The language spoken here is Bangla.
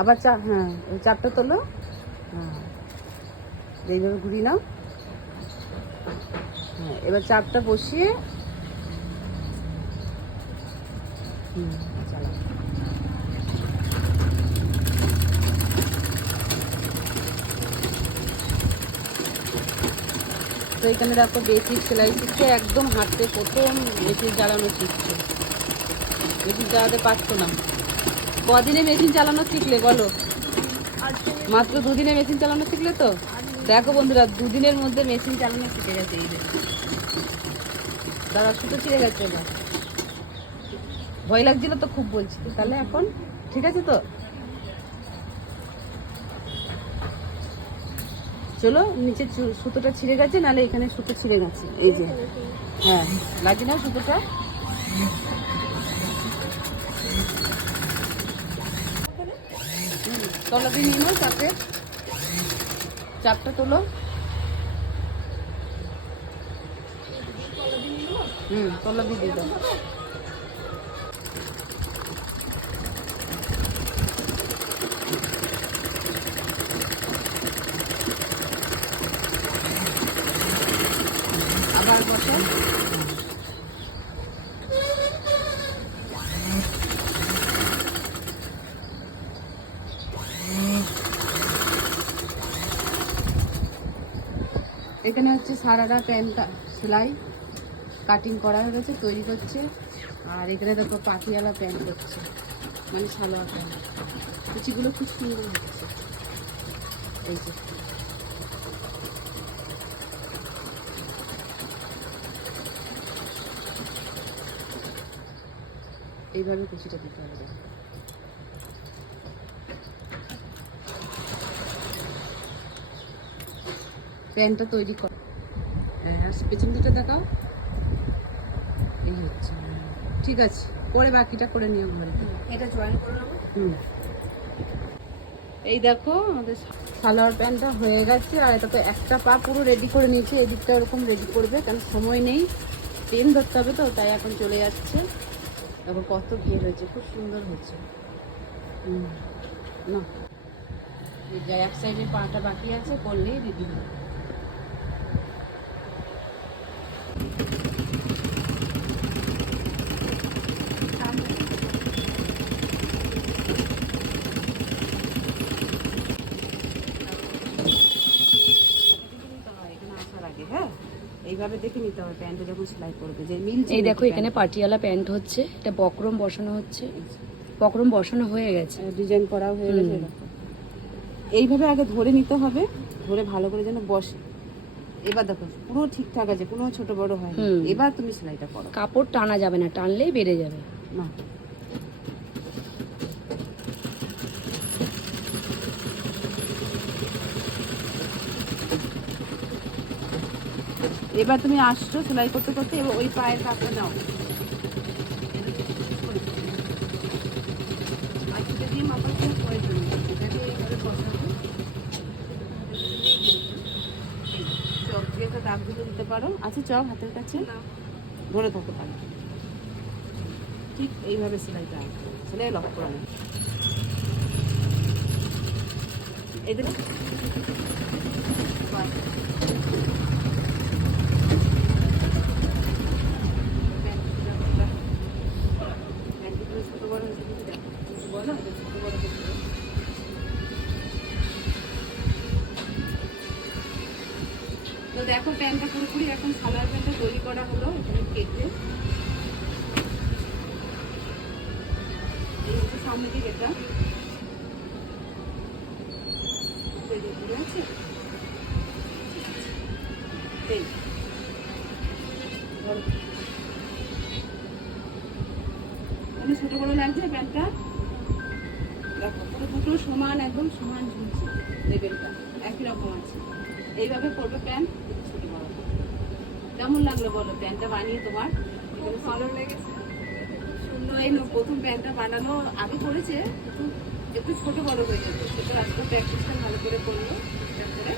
আবার চা হ্যাঁ ওই চারটা তোলো। হ্যাঁ এইভাবে ঘুরিয়ে নাও। হ্যাঁ এবার চারটা বসিয়ে, হুম তো এখানে দেখো বেসিক সেলাই শিখছে, একদম হাতে প্রথম মেশিন চালানো শিখছে। মেশিন চালাতে পারতো না। কদিনে মেশিন চালানো শিখলে বলো? মাত্র দুদিনে মেশিন চালানো শিখলে তো? দেখো বন্ধুরা, দুদিনের মধ্যে মেশিন চালানো শিখে গেছে এই দাদা সুতো ছিঁড়ে গেছে এবার। ভয় লাগছিল তো খুব বলছি। তাহলে এখন, ঠিক আছে তো? চলো, নিচে সুতোটা ছিঁড়ে গেছে, নাহলে এখানে সুতো ছিঁড়ে গেছে। এই যে হ্যাঁ লাগে না সুতোটা। তলা দিয়ে নিয়ে নাও চাপে চাপটা তোলো। হুম তলা দিয়ে দিয়ে দাও আবার বসো। এখানে হচ্ছে সারাটা প্যান্ট সেলাই কাটিং করা হয়ে গেছে, তৈরি করছে। আর এখানে দেখো পাখিওয়ালা প্যান্ট করছে মানে সালোয়ার প্যান্ট। কুচিগুলো খুব সুন্দর হচ্ছে। এই যে। এইভাবে কুচিটা দিতে হবে। প্যান্টটা তৈরি কর। হ্যাঁ আর পেছন দিকটা দেখাও। এই হচ্ছে। ঠিক আছে পরে বাকিটা করে নিও ঘরে। এটা জয়েন করে নেব হুম। এই দেখো আমাদের সালোয়ার প্যান্টটা হয়ে গেছে আর এটা তো একটা পা পুরো রেডি করে নিয়েছে। এদিকটা ওরকম রেডি করবে কারণ সময় নেই। ট্রেন ধরতে হবে তো তাই এখন চলে যাচ্ছে। এখন কত ভিড় হয়েছে খুব সুন্দর হয়েছে হুম না। এই যা এক সাইডে পাটা বাকি আছে করলেই রেডি হবে নিতে হয় এখানে আসার আগে হ্যাঁ এইভাবে দেখে নিতে হবে প্যান্টে যখন সেলাই করবে যে মিল এই দেখো এখানে পাটিয়ালা প্যান্ট হচ্ছে এটা বকরম বসানো হচ্ছে। বক্রম বসানো হয়ে গেছে। ডিজাইন করা হয়ে গেছে এইভাবে আগে ধরে নিতে হবে ধরে ভালো করে যেন বসে। এবার দেখো পুরো ঠিকঠাক আছে কোনো ছোট বড় হয় এবার তুমি সেলাইটা করো। কাপড় টানা যাবে না টানলেই বেড়ে যাবে। না। এবার তুমি আসছো সেলাই করতে করতে এবার ওই পায়ের কাপড় নাও। দিতে পারো। আছে চক হাতের কাছে। ধরে থাকতে পারো ঠিক এইভাবে সেলাইটা সেলাই লক করে নেবে এই দেখো বাস। প্যান্টগুলো ছোট বড় হয়েছে কিন্তু দেখো। বলো, ছোট বড় হয়েছে। তো দেখো প্যান্টটা পুরোপুরি এখন সালোয়ার প্যান্টটা তৈরি করা হলো, এখানে কেটে। সামনে দিকে এটা। আছে। ধরো। ছোট বড় লাগছে প্যান্টটা। দেখো পুরো দুটো সমান একদম সমান ঝুলছে লেভেলটা একই রকম আছে। এইভাবে করবে প্যান্ট ছোটো বড়। কেমন লাগল বলো প্যান্টটা বানিয়ে তোমার? ভালো লেগেছে। সুন্দর এই প্রথম প্যান্টটা বানানো আগে করেছে একটু ছোটো বড় হয়ে যেত সেটা আজকে প্র্যাকটিসটা ভালো করে করল করে